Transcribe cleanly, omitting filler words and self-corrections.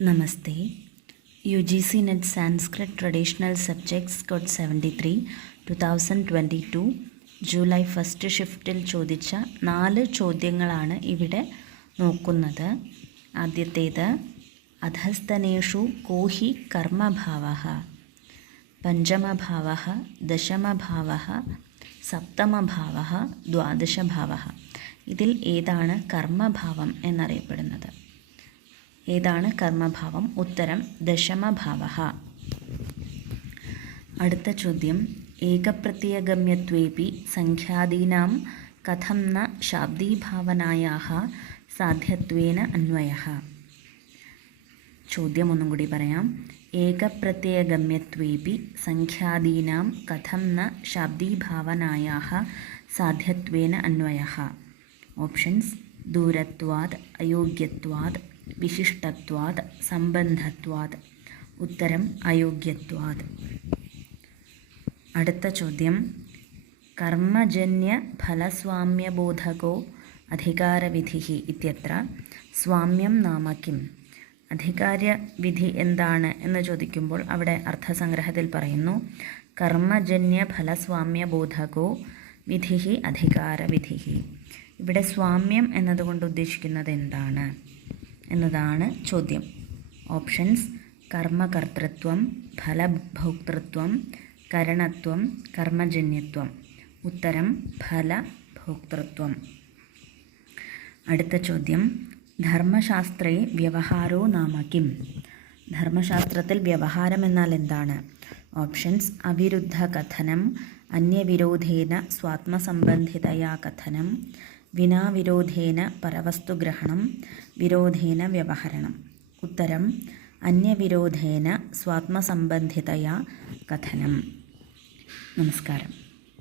നമസ്തേ. UGC NET Sanskrit Traditional Subjects Code 73 2022 July first ഷിഫ്റ്റിൽ ചോദിച്ച 4 ചോദ്യങ്ങളാണ് ഇവിടെ നോക്കുന്നത്. ആദ്യത്തേത്, അധസ്തനേഷു കോഹി കർമ്മഭാവഃ, പഞ്ചമഭാവഃ, ദശമഭാവഃ, സപ്തമഭാവഃ, ദ്വാദശഭാവഃ. ഇതിൽ ഏതാണ് കർമ്മഭാവം എന്നറിയപ്പെടുന്നത്? ഏതാണ് കർമ്മഭാവം? ഉത്തരം ദശമഭാവഃ. അടുത്ത ചോദ്യം, ഏകപ്രത്യയഗമ്യത്വേപി സംഖ്യാദീനാം കഥം ന ശാബ്ദീഭാവനായാഃ സാധ്യത്വേന അന്വയഃ. ചോദ്യം ഒന്നും കൂടി പറയാം. ഏകപ്രത്യയഗമ്യത്വേപി സംഖ്യാദീനാം കഥം ന ശാബ്ദീഭാവനായാഃ സാധ്യത്വേന അന്വയഃ. ഓപ്ഷൻസ്: ദൂരത്വാത്, അയോഗ്യത്വാത്, വിശിഷ്ടത്വാത്, സംബന്ധത്വാത്. ഉത്തരം അയോഗ്യത്വാത്. അടുത്ത ചോദ്യം, കർമ്മജന്യ ഫലസ്വാമ്യബോധകോ അധികാരവിധിഃ ഇത്യത്ര സ്വാമ്യം നാമ കിം. അധികാരവിധി എന്താണ് എന്ന് ചോദിക്കുമ്പോൾ അവിടെ അർത്ഥസംഗ്രഹത്തിൽ പറയുന്നു, കർമ്മജന്യ ഫലസ്വാമ്യബോധകോ വിധിഃ അധികാരവിധിഃ. ഇവിടെ സ്വാമ്യം എന്നതുകൊണ്ട് ഉദ്ദേശിക്കുന്നത് എന്താണ് എന്നതാണ് ചോദ്യം. ഓപ്ഷൻസ്: കർമ്മകർത്തൃത്വം, ഫലഭോക്തൃത്വം, കരണത്വം, കർമ്മജന്യത്വം. ഉത്തരം ഫലഭോക്തൃത്വം. അടുത്ത ചോദ്യം, ധർമ്മശാസ്ത്രേ വ്യവഹാരോ നാമ കിം. ധർമ്മശാസ്ത്രത്തിൽ വ്യവഹാരം എന്നാൽ എന്താണ്? ഓപ്ഷൻസ്: അവിരുദ്ധ കഥനം, അന്യവിരോധേന സ്വാത്മസംബന്ധിതയാ കഥനം, വിനാവിരോധേന പരവസ്തുഗ്രഹണം, വിരോധേന വ്യവഹരണം. ഉത്തരം അന്യവിരോധേന സ്വാത്മസംബന്ധിതയാ കഥനം. നമസ്കാരം.